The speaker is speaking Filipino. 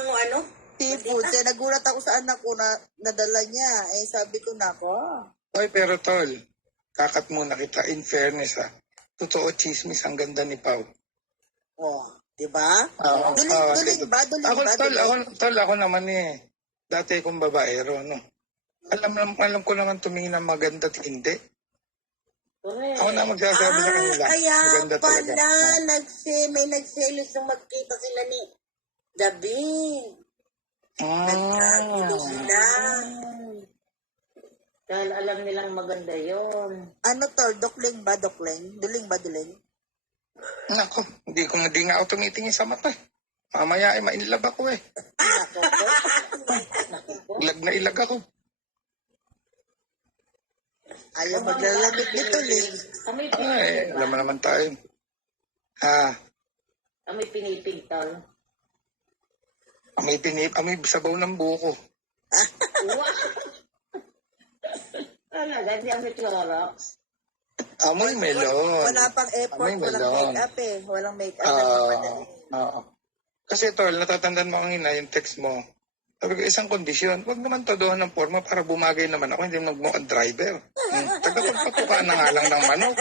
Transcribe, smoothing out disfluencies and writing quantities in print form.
mga ano? Seafood. Kaya nagulat ako sa anak ko na nadala niya. Eh, sabi ko, nako. Oy, pero tol, kakat muna kita. In fairness ha. Totoo chismis, ang ganda ni Pao. Oh, di ba? Oo, Duling ba? Ako naman eh. Dati akong babaero, no? Alam ko naman tumingin ng maganda at hindi. Correct. Ako na magsasabi sa kanila. Kaya Maganda talaga. pala, may nagselos nung magkita sila ni David. Nagkagulo sila. Dahil alam nilang maganda yon. Ano to? Dokling ba? Dokling? Duling ba? Duling? Nako, hindi nga ako tumitingin sa mata. Mamaya ay mainlove ako eh. Nako po. Ilag na ilag ako. Ayaw maglalamig nito, Ling. Kami Ay, alam mo naman tayo. Kami pinipigtal. Amoy sabaw ng buko. Wow! Talaga, di ang Clorox. Amoy melon. Wala pang effort, Amoy walang melon. make-up eh. Walang make-up na madali. Oo. Kasi tol, natatandaan mo kanina yung text mo. Sabi ko, isang kondisyon, huwag naman todohan ng forma para bumagay naman ako, hindi nagmukhang driver. Tagapagpatukaan na nga lang ng manok.